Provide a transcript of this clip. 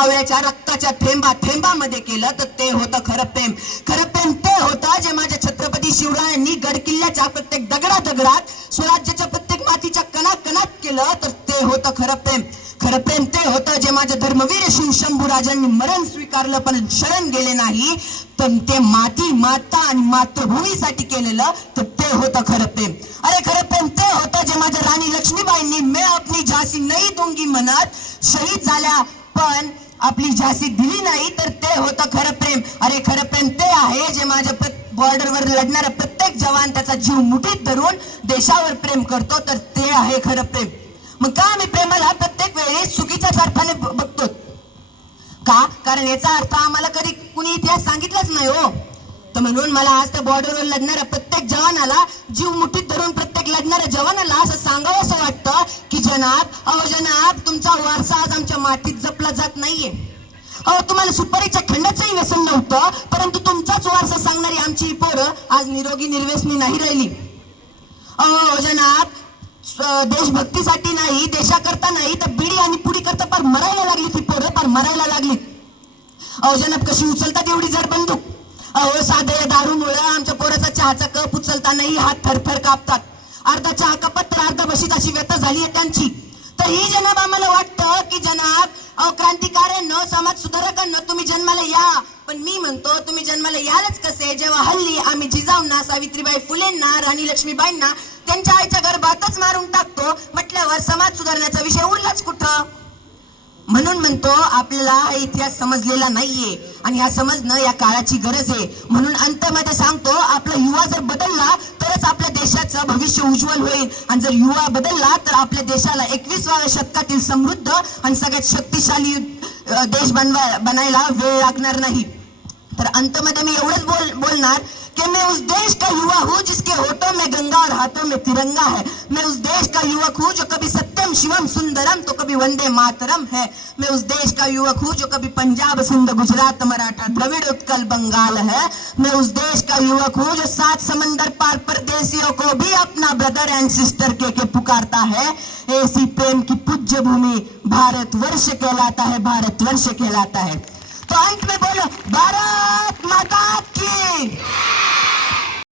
मावळ्याच्या रक्ताच्या थेंबा थेंबामध्ये केलं तर ते होतं खरं प्रेम. खरं प्रेम ते होतं जे माझ्या छत्रपती शिवरायांनी गडकिल्ल्याच्या प्रत्येक दगडात स्वराज्याच्या प्रत्येक मातीच्या कणाकणात केलं तर ते होतं खरं प्रेम. खरं प्रेम ते होतं जे माझ्या धर्मवीर शिव शंभूराजांनी मरण स्वीकारलं पण शरण गेले नाही, पण ते माती माता आणि मातृभूमीसाठी केलेलं तर ते होतं खरं प्रेम. अरे खरं प्रेम ते होतं जे माझ्या राणी लक्ष्मीबाईंनी मैं अपनी झांसी नहीं दूंगी म्हणत शहीद झाल्या पण आपली झांसी दिली नाही तर ते होतं खरं प्रेम. अरे खरं प्रेम ते आहे जे माझ्या बॉर्डरवर लढणारा प्रत्येक जवान त्याचा जीव मुठीत धरून देशावर प्रेम करतो तर ते आहे खरं प्रेम. मग का आम्ही प्रेमाला प्रत्येक वेळेस चुकीच्याच अर्थाने बघतो का? कारण याचा अर्थ आम्हाला कधी कुणी इतिहास सांगितलाच नाही हो. तर म्हणून मला आज त्या बॉर्डरवर लढणाऱ्या प्रत्येक जवानाला जीव मुठीत धरून प्रत्येक लढणाऱ्या जवानाला असं सांगावं असं वाटतं की जनाब तुमचा वारसा आज आमच्या मातीत जपला जात नाहीये. तुम्हाला सुपारीच्या खंडाचंही व्यसन नव्हतं परंतु तुमचाच वारसा सांगणारी आमची पोरं आज निरोगी निर्व्यसनी नाही राहिली. जनाब देशभक्तीसाठी नाही देशाकरता नाही तर बिडी आणि पुडी करता पार मरायला लागली ती पोरं पार मरायला लागली. जनाब कशी उचलतात एवढी जड बंदूक. साधे दारूमुळे आमच्या पोराचा चहाचा कप उचलतानाही हात थरथर कापतात. अर्धा चहा कपात तर अर्धा बशीत अशी व्यथा झाली आहे त्यांची. तर ही जनाब आम्हाला वाटतं की जनाब क्रांतिकारकांनो समाज सुधारकांनो तुम्ही जन्माला या, पण मी म्हणतो तुम्ही जन्माला यालच कसे जेव्हा हल्ली आम्ही जिजाऊंना सावित्रीबाई फुलेंना राणी लक्ष्मीबाईंना त्यांच्या आईच्या गर्भातच मारून टाकतो म्हटल्यावर समाज सुधारण्याचा विषय उरलाच कुठं. म्हणून म्हणतो आपल्याला हा इतिहास समजलेला नाहीये आणि हा समजणं या काळाची गरज आहे. म्हणून अंतमध्ये सांगतो आपला युवा जर बदलला तरच आपल्या देशाचं भविष्य उज्ज्वल होईल आणि जर युवा बदलला तर आपल्या देशाला 21व्या शतकातील समृद्ध आणि सगळ्यात शक्तिशाली देश बनायला वेळ लागणार नाही. तर अंतमध्ये मी एवढंच बोलणार कि मैं उस देश का युवा हूँ जिसके होठों में गंगा और हाथों में तिरंगा है. मैं उस देश का युवक हूँ जो कभी सत्यम शिवम सुंदरम तो कभी वंदे मातरम है. मैं उस देश का युवक हूँ जो कभी पंजाब सिंध गुजरात मराठा द्रविड़ उत्कल बंगाल है. मैं उस देश का युवक हूँ जो 7 समंदर पार परदेशियों को भी अपना ब्रदर एंड सिस्टर के पुकारता है. ऐसी प्रेम की पूज्य भूमि भारतवर्ष कहलाता है, भारतवर्ष कहलाता है. तो अंत में बोलो भारत माता की